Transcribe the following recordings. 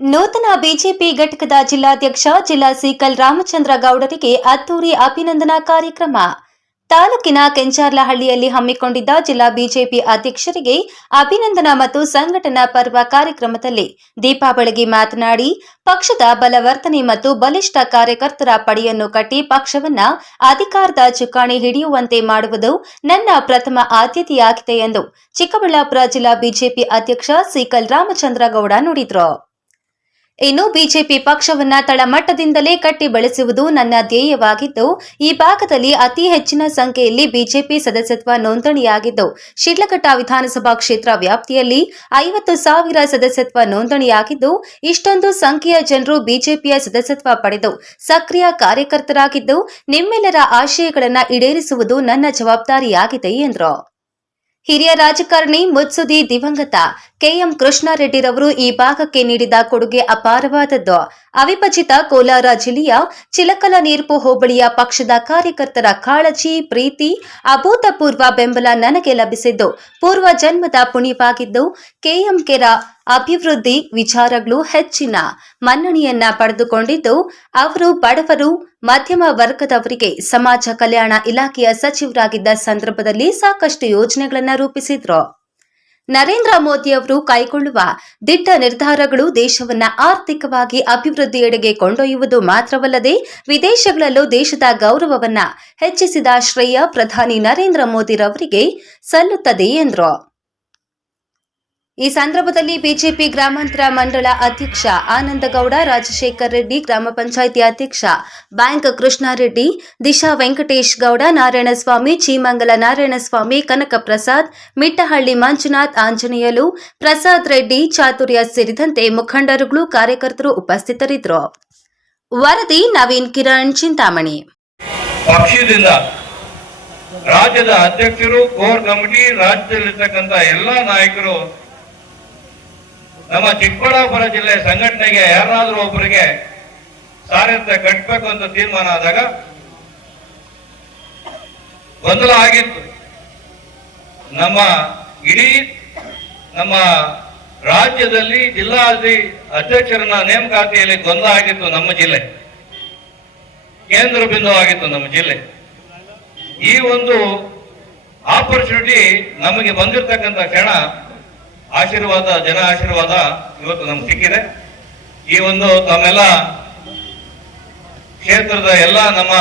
ನೂತನ ಬಿಜೆಪಿ ಘಟಕದ ಜಿಲ್ಲಾಧ್ಯಕ್ಷ ಜಿಲ್ಲಾ ಸೀಕಲ್ ರಾಮಚಂದ್ರ ಗೌಡರಿಗೆ ಅದ್ದೂರಿ ಅಭಿನಂದನಾ ಕಾರ್ಯಕ್ರಮ. ತಾಲೂಕಿನ ಕೆಂಚಾರ್ಲಹಳ್ಳಿಯಲ್ಲಿ ಹಮ್ಮಿಕೊಂಡಿದ್ದ ಜಿಲ್ಲಾ ಬಿಜೆಪಿ ಅಧ್ಯಕ್ಷರಿಗೆ ಅಭಿನಂದನಾ ಮತ್ತು ಸಂಘಟನಾ ಪರ್ವ ಕಾರ್ಯಕ್ರಮದಲ್ಲಿ ದೀಪಾವಳಿಗೆ ಮಾತನಾಡಿ, ಪಕ್ಷದ ಬಲವರ್ತನೆ ಮತ್ತು ಬಲಿಷ್ಠ ಕಾರ್ಯಕರ್ತರ ಪಡೆಯನ್ನು ಕಟ್ಟಿ ಪಕ್ಷವನ್ನ ಅಧಿಕಾರದ ಚುಕ್ಕಾಣಿ ಹಿಡಿಯುವಂತೆ ಮಾಡುವುದು ನನ್ನ ಪ್ರಥಮ ಆದ್ಯತೆಯಾಗಿದೆ ಎಂದು ಚಿಕ್ಕಬಳ್ಳಾಪುರ ಜಿಲ್ಲಾ ಬಿಜೆಪಿ ಅಧ್ಯಕ್ಷ ಸಿಕಲ್ ರಾಮಚಂದ್ರಗೌಡ ನುಡಿದರು. ಇನ್ನು ಬಿಜೆಪಿ ಪಕ್ಷವನ್ನ ತಳಮಟ್ಟದಿಂದಲೇ ಕಟ್ಟಿ ಬೆಳೆಸುವುದು ನನ್ನ ಧ್ಯೇಯವಾಗಿದ್ದು, ಈ ಭಾಗದಲ್ಲಿ ಅತಿ ಹೆಚ್ಚಿನ ಸಂಖ್ಯೆಯಲ್ಲಿ ಬಿಜೆಪಿ ಸದಸ್ಯತ್ವ ನೋಂದಣಿಯಾಗಿದ್ದು, ಶಿಡ್ಲಘಟ್ಟ ವಿಧಾನಸಭಾ ಕ್ಷೇತ್ರ ವ್ಯಾಪ್ತಿಯಲ್ಲಿ ಐವತ್ತು ಸಾವಿರ ಸದಸ್ಯತ್ವ ನೋಂದಣಿಯಾಗಿದ್ದು, ಇಷ್ಟೊಂದು ಸಂಖ್ಯೆಯ ಜನರು ಬಿಜೆಪಿಯ ಸದಸ್ಯತ್ವ ಪಡೆದು ಸಕ್ರಿಯ ಕಾರ್ಯಕರ್ತರಾಗಿದ್ದು, ನಿಮ್ಮೆಲ್ಲರ ಆಶಯಗಳನ್ನು ಈಡೇರಿಸುವುದು ನನ್ನ ಜವಾಬ್ದಾರಿಯಾಗಿದೆ ಎಂದರು. ಹಿರಿಯ ರಾಜಕಾರಣಿ ಮುತ್ಸುದಿ ದಿವಂಗತ ಕೆಎಂ ಕೃಷ್ಣಾರೆಡ್ಡಿರವರು ಈ ಭಾಗಕ್ಕೆ ನೀಡಿದ ಕೊಡುಗೆ ಅಪಾರವಾದದ್ದು. ಅವಿಭಜಿತ ಕೋಲಾರ ಜಿಲ್ಲೆಯ ಚಿಲಕಲ ನೀರ್ಪು ಹೋಬಳಿಯ ಪಕ್ಷದ ಕಾರ್ಯಕರ್ತರ ಕಾಳಜಿ, ಪ್ರೀತಿ, ಅಭೂತಪೂರ್ವ ಬೆಂಬಲ ನನಗೆ ಲಭಿಸಿದ್ದು. ಪೂರ್ವ ಜನ್ಮದ ಪುಣ್ಯವಾಗಿದ್ದು, ಕೆಎಂ ಕೆರ ಅಭಿವೃದ್ಧಿ ವಿಚಾರಗಳು ಹೆಚ್ಚಿನ ಮನ್ನಣೆಯನ್ನ ಪಡೆದುಕೊಂಡಿದ್ದು, ಅವರು ಬಡವರು, ಮಧ್ಯಮ ವರ್ಗದವರಿಗೆ ಸಮಾಜ ಕಲ್ಯಾಣ ಇಲಾಖೆಯ ಸಚಿವರಾಗಿದ್ದ ಸಂದರ್ಭದಲ್ಲಿ ಸಾಕಷ್ಟು ಯೋಜನೆಗಳನ್ನು ರೂಪಿಸಿದ್ರು. ನರೇಂದ್ರ ಮೋದಿ ಅವರು ಕೈಗೊಳ್ಳುವ ದಿಟ್ಟ ನಿರ್ಧಾರಗಳು ದೇಶವನ್ನ ಆರ್ಥಿಕವಾಗಿ ಅಭಿವೃದ್ಧಿಯೆಡೆಗೆ ಕೊಂಡೊಯ್ಯುವುದು ಮಾತ್ರವಲ್ಲದೆ ವಿದೇಶಗಳಲ್ಲೂ ದೇಶದ ಗೌರವವನ್ನ ಹೆಚ್ಚಿಸಿದ ಶ್ರೇಯ ಪ್ರಧಾನಿ ನರೇಂದ್ರ ಮೋದಿರವರಿಗೆ ಸಲ್ಲುತ್ತದೆ ಎಂದರು. ಈ ಸಂದರ್ಭದಲ್ಲಿ ಬಿಜೆಪಿ ಗ್ರಾಮಾಂತರ ಮಂಡಳ ಅಧ್ಯಕ್ಷ ಆನಂದಗೌಡ, ರಾಜಶೇಖರ್ ರೆಡ್ಡಿ, ಗ್ರಾಮ ಪಂಚಾಯಿತಿ ಅಧ್ಯಕ್ಷ ಬ್ಯಾಂಕ್ ಕೃಷ್ಣಾರೆಡ್ಡಿ, ದಿಶಾ ವೆಂಕಟೇಶ್ ಗೌಡ, ನಾರಾಯಣಸ್ವಾಮಿ, ಚೀಮಂಗಲ ನಾರಾಯಣಸ್ವಾಮಿ ಕನಕ ಪ್ರಸಾದ್ ಮಿಟ್ಟಹಳ್ಳಿ ಮಂಜುನಾಥ್, ಆಂಜನೇಯಲು, ಪ್ರಸಾದ್ ರೆಡ್ಡಿ, ಚಾತುರ್ಯ ಸೇರಿದಂತೆ ಮುಖಂಡರುಗಳು ಕಾರ್ಯಕರ್ತರು ಉಪಸ್ಥಿತರಿದ್ದರು. ವರದಿ ನವೀನ್ ಕಿರಣ್, ಚಿಂತಾಮಣಿ. ರಾಜ್ಯದ ಅಧ್ಯಕ್ಷರು, ಕೋರ್ ಕಮಿಟಿ, ರಾಜ್ಯದಲ್ಲಿರ್ತಕ್ಕಂಥ ಎಲ್ಲಾ ನಾಯಕರು ನಮ್ಮ ಚಿಕ್ಕಬಳ್ಳಾಪುರ ಜಿಲ್ಲೆ ಸಂಘಟನೆಗೆ ಯಾರಾದರೂ ಒಬ್ಬರಿಗೆ ಸಾರಥ್ಯ ಕಟ್ಟಬೇಕು ಅಂತ ತೀರ್ಮಾನ ಆದಾಗ ಗೊಂದಲ ಆಗಿತ್ತು. ನಮ್ಮ ಇಡೀ ನಮ್ಮ ರಾಜ್ಯದಲ್ಲಿ ಜಿಲ್ಲಾಧಿ ಅಧ್ಯಕ್ಷರನ್ನ ನೇಮಕಾತಿಯಲ್ಲಿ ಗೊಂದಲ ಆಗಿತ್ತು ನಮ್ಮ ಜಿಲ್ಲೆ. ಕೇಂದ್ರ ಬಿಂದುವಾಗಿತ್ತು ನಮ್ಮ ಜಿಲ್ಲೆ. ಈ ಒಂದು ಆಪರ್ಚುನಿಟಿ ನಮಗೆ ಬಂದಿರತಕ್ಕಂಥ ಕ್ಷಣ ಆಶೀರ್ವಾದ, ಜನ ಆಶೀರ್ವಾದ ಇವತ್ತು ನಮ್ಗೆ ಸಿಕ್ಕಿದೆ. ಈ ಒಂದು ತಮ್ಮೆಲ್ಲ ಕ್ಷೇತ್ರದ ಎಲ್ಲ ನಮ್ಮ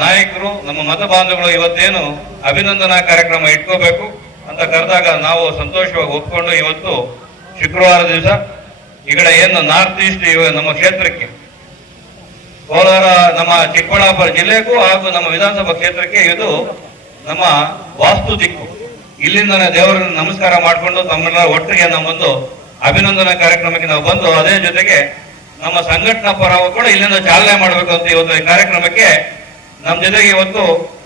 ನಾಯಕರು, ನಮ್ಮ ಮತ ಬಾಂಧವರು ಇವತ್ತೇನು ಅಭಿನಂದನಾ ಕಾರ್ಯಕ್ರಮ ಇಟ್ಕೋಬೇಕು ಅಂತ ಕರೆದಾಗ ನಾವು ಸಂತೋಷವಾಗಿ ಒಪ್ಕೊಂಡು ಇವತ್ತು ಶುಕ್ರವಾರ ದಿವಸ ಈ ಕಡೆ ಏನು ನಾರ್ತ್ ಈಸ್ಟ್ ನಮ್ಮ ಕ್ಷೇತ್ರಕ್ಕೆ, ಕೋಲಾರ ನಮ್ಮ ಚಿಕ್ಕಬಳ್ಳಾಪುರ ಜಿಲ್ಲೆಗೂ ಹಾಗೂ ನಮ್ಮ ವಿಧಾನಸಭಾ ಕ್ಷೇತ್ರಕ್ಕೆ ಇದು ನಮ್ಮ ವಾಸ್ತು ದಿಕ್ಕು. ಇಲ್ಲಿಂದನೇ ದೇವರನ್ನು ನಮಸ್ಕಾರ ಮಾಡಿಕೊಂಡು ತಮ್ಮೆಲ್ಲ ಒಟ್ಟಿಗೆ ನಮ್ಮೊಂದು ಅಭಿನಂದನಾ ಕಾರ್ಯಕ್ರಮಕ್ಕೆ ನಾವು ಬಂದು ಅದೇ ಜೊತೆಗೆ ನಮ್ಮ ಸಂಘಟನಾ ಪರವಾಗಿ ಕೂಡ ಇಲ್ಲಿಂದ ಚಾಲನೆ ಮಾಡಬೇಕು ಅಂತ ಇವತ್ತು ಈ ಕಾರ್ಯಕ್ರಮಕ್ಕೆ ನಮ್ಮ ಜೊತೆಗೆ ಇವತ್ತು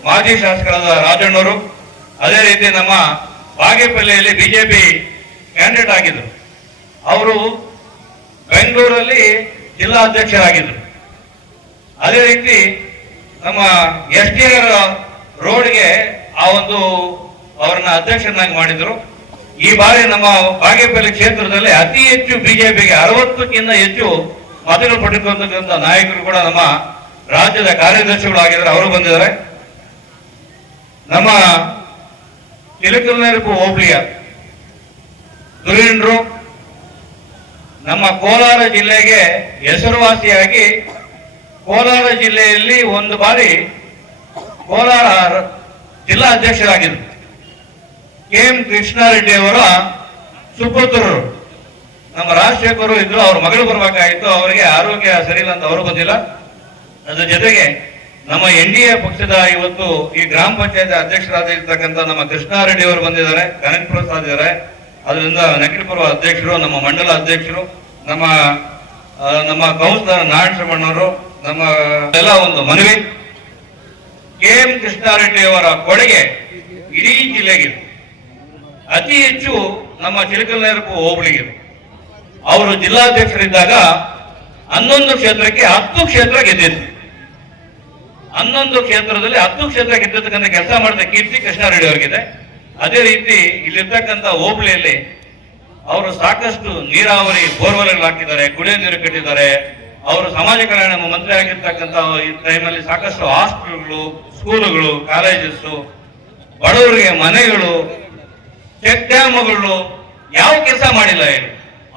ಮಾಜಿ ಶಾಸಕರಾದ ರಾಜಣ್ಣವರು, ಅದೇ ರೀತಿ ನಮ್ಮ ಬಾಗೇಪಲ್ಲಿಯಲ್ಲಿ ಬಿಜೆಪಿ ಕ್ಯಾಂಡಿಡೇಟ್ ಆಗಿದ್ರು. ಅವರು ಬೆಂಗಳೂರಲ್ಲಿ ಜಿಲ್ಲಾ ಅಧ್ಯಕ್ಷರಾಗಿದ್ರು ಅದೇ ರೀತಿ ನಮ್ಮ ಎಸ್ ಟಿ ಆರ್ ರೋಡ್ಗೆ ಆ ಒಂದು ಅವರನ್ನ ಅಧ್ಯಕ್ಷರನ್ನಾಗಿ ಮಾಡಿದ್ರು. ಈ ಬಾರಿ ನಮ್ಮ ಬಾಗೇಪಲ್ಲಿ ಕ್ಷೇತ್ರದಲ್ಲಿ ಅತಿ ಹೆಚ್ಚು ಬಿಜೆಪಿಗೆ ಅರವತ್ತಕ್ಕಿಂತ ಹೆಚ್ಚು ಮತಗಳು ಪಡೆದುಕೊಂಡಂತ ನಾಯಕರು ಕೂಡ ನಮ್ಮ ರಾಜ್ಯದ ಕಾರ್ಯದರ್ಶಿಗಳಾಗಿದ್ದಾರೆ. ಅವರು ಬಂದಿದ್ದಾರೆ. ನಮ್ಮ ತಿಲಕಲ್ನೆರಪು ಹೋಬಳಿಯ ಧುರೀಣರು ನಮ್ಮ ಕೋಲಾರ ಜಿಲ್ಲೆಗೆ ಹೆಸರುವಾಸಿಯಾಗಿ ಕೋಲಾರ ಜಿಲ್ಲೆಯಲ್ಲಿ ಒಂದು ಬಾರಿ ಕೋಲಾರ ಜಿಲ್ಲಾ ಅಧ್ಯಕ್ಷರಾಗಿದ್ದರು. ಕೆ ಎಂ ಕೃಷ್ಣಾರೆಡ್ಡಿ ಅವರ ಸುಪುತ್ರರು. ನಮ್ಮ ರಾಜಶೇಖರು ಇದ್ರು, ಅವ್ರ ಮಗಳು ಬರ್ಬೇಕಾಗಿತ್ತು, ಅವರಿಗೆ ಆರೋಗ್ಯ ಸರಿಯಿಲ್ಲ ಅಂತ ಅವರು ಬಂದಿಲ್ಲ ಅದ್ರ ಜೊತೆಗೆ ನಮ್ಮ ಎನ್ ಡಿ ಎ ಪಕ್ಷದ ಇವತ್ತು ಈ ಗ್ರಾಮ ಪಂಚಾಯತ್ ಅಧ್ಯಕ್ಷರಾಗಿರ್ತಕ್ಕಂಥ ನಮ್ಮ ಕೃಷ್ಣಾರೆಡ್ಡಿ ಅವರು ಬಂದಿದ್ದಾರೆ, ಕನಕ್ ಪ್ರಸಾದ್ ಇದ್ದಾರೆ. ಅದರಿಂದ ನಕಿಲ್ಪುರ ಅಧ್ಯಕ್ಷರು, ನಮ್ಮ ಮಂಡಲ ಅಧ್ಯಕ್ಷರು, ನಮ್ಮ ನಮ್ಮ ಕೌನ್ಸಿಲರ್ ನಾರಾಯಣ ಶ್ರಮಣ್ಣವರು ನಮ್ಮ ಎಲ್ಲ ಒಂದು ಮನವಿ. ಕೆ ಎಂ ಕೃಷ್ಣಾರೆಡ್ಡಿ ಅವರ ಕೊಡುಗೆ ಇಡೀ ಜಿಲ್ಲೆಗಿದೆ ಅತಿ ಹೆಚ್ಚು ನಮ್ಮ ಚಿಲಕಲ್ನೇರಪ್ಪು ಹೋಬಳಿಗೆ ಅವರು ಜಿಲ್ಲಾಧ್ಯಕ್ಷರಿದ್ದಾಗ ಹನ್ನೊಂದು ಕ್ಷೇತ್ರಕ್ಕೆ ಹತ್ತು ಕ್ಷೇತ್ರ ಗೆದ್ದಿದ್ರು ಹನ್ನೊಂದು ಕ್ಷೇತ್ರದಲ್ಲಿ ಹತ್ತು ಕ್ಷೇತ್ರ ಗೆದ್ದಿರ್ತಕ್ಕಂಥ ಕೆಲಸ ಮಾಡಿದ ಕೀರ್ತಿ ಕೃಷ್ಣಾರೆಡ್ಡಿ ಅವರಿಗಿದೆ. ಅದೇ ರೀತಿ ಇಲ್ಲಿರ್ತಕ್ಕಂಥ ಹೋಬಳಿಯಲ್ಲಿ ಅವರು ಸಾಕಷ್ಟು ನೀರಾವರಿ ಬೋರ್ವೆಲ್ಗಳು ಹಾಕಿದ್ದಾರೆ ಕುಡಿಯೋ ನೀರು ಕಟ್ಟಿದ್ದಾರೆ. ಅವರು ಸಮಾಜ ಕಲ್ಯಾಣ ಮಂತ್ರಿ ಆಗಿರ್ತಕ್ಕಂಥ ಈ ಟೈಮಲ್ಲಿ ಸಾಕಷ್ಟು ಹಾಸ್ಪಿಟಲ್ಗಳು ಸ್ಕೂಲುಗಳು ಕಾಲೇಜಸ್ ಬಡವರಿಗೆ ಮನೆಗಳು ಮಗಳು ಯಾವ ಕೆಲಸ ಮಾಡಿಲ್ಲ ಹೇಳಿ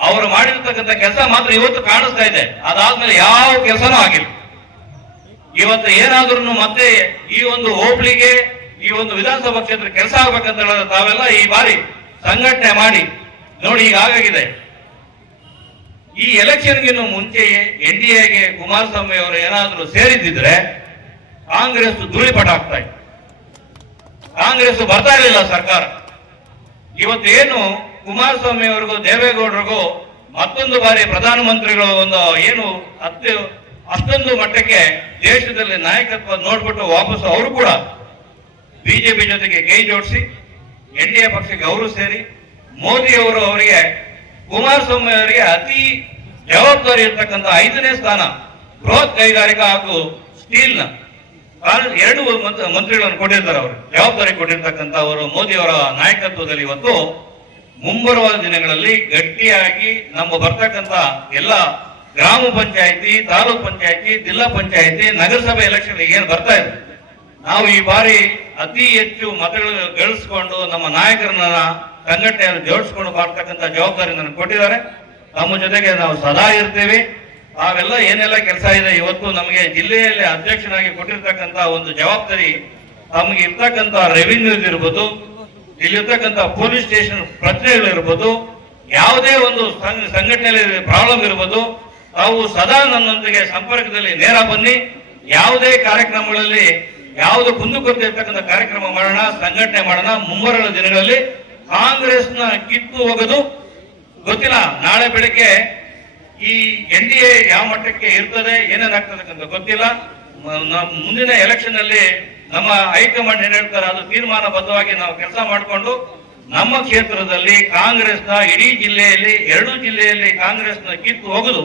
ಅವರು ಮಾಡಿರ್ತಕ್ಕಂಥ ಕೆಲಸ ಮಾತ್ರ ಇವತ್ತು ಕಾಣಿಸ್ತಾ ಇದೆ. ಅದಾದ್ಮೇಲೆ ಯಾವ ಕೆಲಸನೂ ಆಗಿಲ್ಲ. ಇವತ್ತು ಏನಾದ್ರೂ ಮತ್ತೆ ಈ ಒಂದು ಹೋಬಳಿಗೆ, ಈ ಒಂದು ವಿಧಾನಸಭಾ ಕ್ಷೇತ್ರ ಕೆಲಸ ಆಗ್ಬೇಕಂತ ಹೇಳಿದ್ರೆ ತಾವೆಲ್ಲ ಈ ಬಾರಿ ಸಂಘಟನೆ ಮಾಡಿ. ನೋಡಿ, ಈಗ ಆಗಾಗಿದೆ ಈ ಎಲೆಕ್ಷನ್ಗಿನ್ನು ಮುಂಚೆಯೇ ಎನ್ ಡಿ ಎಗೆ ಕುಮಾರಸ್ವಾಮಿ ಅವರು ಏನಾದರೂ ಸೇರಿದ್ದಿದ್ರೆ ಕಾಂಗ್ರೆಸ್ ಧೂಳಿಪಟ ಆಗ್ತಾ ಇತ್ತು. ಕಾಂಗ್ರೆಸ್ ಬರ್ತಾ ಇರಲಿಲ್ಲ ಸರ್ಕಾರ. ಇವತ್ತು ಏನು ಕುಮಾರಸ್ವಾಮಿ ಅವರಿಗೂ, ದೇವೇಗೌಡರಿಗೂ, ಮತ್ತೊಂದು ಬಾರಿ ಪ್ರಧಾನಮಂತ್ರಿಗಳ ಒಂದು ಏನು ಅತ್ಯ ಅಷ್ಟೊಂದು ಮಟ್ಟಕ್ಕೆ ದೇಶದಲ್ಲಿ ನಾಯಕತ್ವ ನೋಡ್ಬಿಟ್ಟು ವಾಪಸ್ ಅವರು ಕೂಡ ಬಿಜೆಪಿ ಜೊತೆಗೆ ಕೈ ಜೋಡಿಸಿ, ಎನ್ ಡಿ ಎ ಪಕ್ಷಕ್ಕೆ ಅವರು ಸೇರಿ, ಮೋದಿ ಅವರು ಅವರಿಗೆ, ಕುಮಾರಸ್ವಾಮಿ ಅವರಿಗೆ ಅತಿ ಜವಾಬ್ದಾರಿ ಇರ್ತಕ್ಕಂಥ ಐದನೇ ಸ್ಥಾನ, ಬೃಹತ್ ಕೈಗಾರಿಕಾ ಹಾಗೂ ಸ್ಟೀಲ್ನ. ಎರಡು ಮಂತ್- ಮಂತ್ರಿಗಳನ್ನು ಕೊಟ್ಟಿರ್ತಾರೆ ಅವರು. ಜವಾಬ್ದಾರಿ ಕೊಟ್ಟಿರ್ತಕ್ಕಂಥ ಅವರು ಮೋದಿ ಅವರ ನಾಯಕತ್ವದಲ್ಲಿ ಇವತ್ತು ಮುಂಬರುವ ದಿನಗಳಲ್ಲಿ ಗಟ್ಟಿಯಾಗಿ ನಮ್ಮ ಬರ್ತಕ್ಕಂಥ ಎಲ್ಲ ಗ್ರಾಮ ಪಂಚಾಯಿತಿ, ತಾಲೂಕ್ ಪಂಚಾಯಿತಿ, ಜಿಲ್ಲಾ ಪಂಚಾಯಿತಿ, ನಗರಸಭೆ ಎಲೆಕ್ಷನ್ ಏನು ಬರ್ತಾ ಇದೆ ನಾವು ಈ ಬಾರಿ ಅತಿ ಹೆಚ್ಚು ಮತಗಳನ್ನು ಗಳಿಸ್ಕೊಂಡು ನಮ್ಮ ನಾಯಕರನ್ನ ಸಂಘಟನೆಯನ್ನು ಜೋಡಿಸ್ಕೊಂಡು ಮಾಡ್ತಕ್ಕಂಥ ಜವಾಬ್ದಾರಿ ನನಗೆ ಕೊಟ್ಟಿದ್ದಾರೆ. ನಮ್ಮ ಜೊತೆಗೆ ನಾವು ಸದಾ ಇರ್ತೀವಿ. ತಾವೆಲ್ಲ ಏನೆಲ್ಲ ಕೆಲಸ ಇದೆ, ಇವತ್ತು ನಮಗೆ ಜಿಲ್ಲೆಯಲ್ಲಿ ಅಧ್ಯಕ್ಷರಾಗಿ ಕೊಟ್ಟಿರ್ತಕ್ಕಂಥ ಒಂದು ಜವಾಬ್ದಾರಿ ತಮಗೆ ಇರ್ತಕ್ಕಂಥ ರೆವಿನ್ಯೂ ಇರ್ಬೋದು, ಇಲ್ಲಿರ್ತಕ್ಕಂಥ ಪೊಲೀಸ್ ಸ್ಟೇಷನ್ ಪ್ರಜ್ಞೆಗಳಿರ್ಬೋದು ಯಾವುದೇ ಒಂದು ಸಂಘ- ಸಂಘಟನೆಯಲ್ಲಿ ಪ್ರಾಬ್ಲಮ್ ಇರ್ಬೋದು, ತಾವು ಸದಾ ನನ್ನೊಂದಿಗೆ ಸಂಪರ್ಕದಲ್ಲಿ ನೇರ ಬನ್ನಿ, ಯಾವುದೇ ಕಾರ್ಯಕ್ರಮಗಳಲ್ಲಿ ಯಾವುದು ಕುಂದುಕೊರತೆ ಇರ್ತಕ್ಕಂಥ ಕಾರ್ಯಕ್ರಮ ಮಾಡೋಣ, ಸಂಘಟನೆ ಮಾಡೋಣ, ಮುಂಬರುವ ದಿನಗಳಲ್ಲಿ ಕಾಂಗ್ರೆಸ್ನ ಕಿತ್ತು ಹೋಗೋದು ಗೊತ್ತಿಲ್ಲ, ನಾಳೆ ಬೆಳಿಗ್ಗೆ ಈ ಎನ್ ಡಿ ಎ ಯಾವ ಮಟ್ಟಕ್ಕೆ ಇರ್ತದೆ ಏನೇನಾಗ್ತದೆ ಅಂತ ಗೊತ್ತಿಲ್ಲ. ಮುಂದಿನ ಎಲೆಕ್ಷನ್ ಅಲ್ಲಿ ನಮ್ಮ ಹೈಕಮಾಂಡ್ ಏನ್ ಹೇಳ್ತಾರೆ, ಅದು ತೀರ್ಮಾನಬದ್ಧವಾಗಿ ನಾವು ಕೆಲಸ ಮಾಡಿಕೊಂಡು, ನಮ್ಮ ಕ್ಷೇತ್ರದಲ್ಲಿ ಕಾಂಗ್ರೆಸ್ನ ಇಡೀ ಜಿಲ್ಲೆಯಲ್ಲಿ, ಎರಡು ಜಿಲ್ಲೆಯಲ್ಲಿ ಕಾಂಗ್ರೆಸ್ನ ಕಿತ್ತು ಹೋಗುದು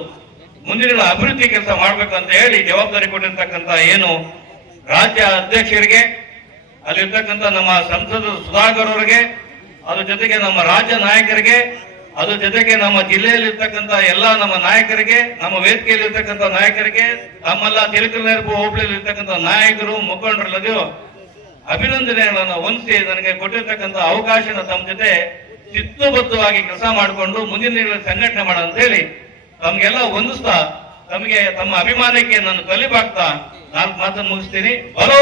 ಮುಂದಿನ ಅಭಿವೃದ್ಧಿ ಕೆಲಸ ಮಾಡ್ಬೇಕಂತ ಹೇಳಿ ಜವಾಬ್ದಾರಿ ಕೊಟ್ಟಿರ್ತಕ್ಕಂಥ ಏನು ರಾಜ್ಯ ಅಧ್ಯಕ್ಷರಿಗೆ, ಅಲ್ಲಿರ್ತಕ್ಕಂಥ ನಮ್ಮ ಸಂಸದ ಸುಧಾಕರ್ ಅವರಿಗೆ, ಅದ್ರ ಜೊತೆಗೆ ನಮ್ಮ ರಾಜ್ಯ ನಾಯಕರಿಗೆ ಅದ್ರ ಜೊತೆಗೆ ನಮ್ಮ ಜಿಲ್ಲೆಯಲ್ಲಿ ಇರ್ತಕ್ಕಂಥ ಎಲ್ಲ ನಮ್ಮ ನಾಯಕರಿಗೆ, ನಮ್ಮ ವೇದಿಕೆಯಲ್ಲಿರ್ತಕ್ಕಂಥ ನಾಯಕರಿಗೆ, ತಮ್ಮೆಲ್ಲ ತಿರುಕಲ್ನೇರ್ಪು ಹೋಬಳಿಯಲ್ಲಿ ಇರ್ತಕ್ಕಂಥ ನಾಯಕರು ಮುಖಂಡರೆಲ್ಲರಿಗೂ ಅಭಿನಂದನೆಗಳನ್ನು ಹೊಂದಿಸಿ ನನಗೆ ಕೊಟ್ಟಿರ್ತಕ್ಕಂಥ ಅವಕಾಶನ ತಮ್ಮ ಜೊತೆ ಚಿತ್ತುಬದ್ಧವಾಗಿ ಕೆಲಸ ಮಾಡಿಕೊಂಡು ಮುಂದಿನ ದಿನಗಳಲ್ಲಿ ಸಂಘಟನೆ ಮಾಡ ಅಂತ ಹೇಳಿ ತಮ್ಗೆಲ್ಲ ಹೊಂದಿಸ್ತಾ, ತಮಗೆ ತಮ್ಮ ಅಭಿಮಾನಕ್ಕೆ ನಾನು ಕಲಿಬಾಗ್ತಾ ನಾಲ್ಕು ಮಾತನ್ನು ಮುಗಿಸ್ತೀನಿ. ಬರೋ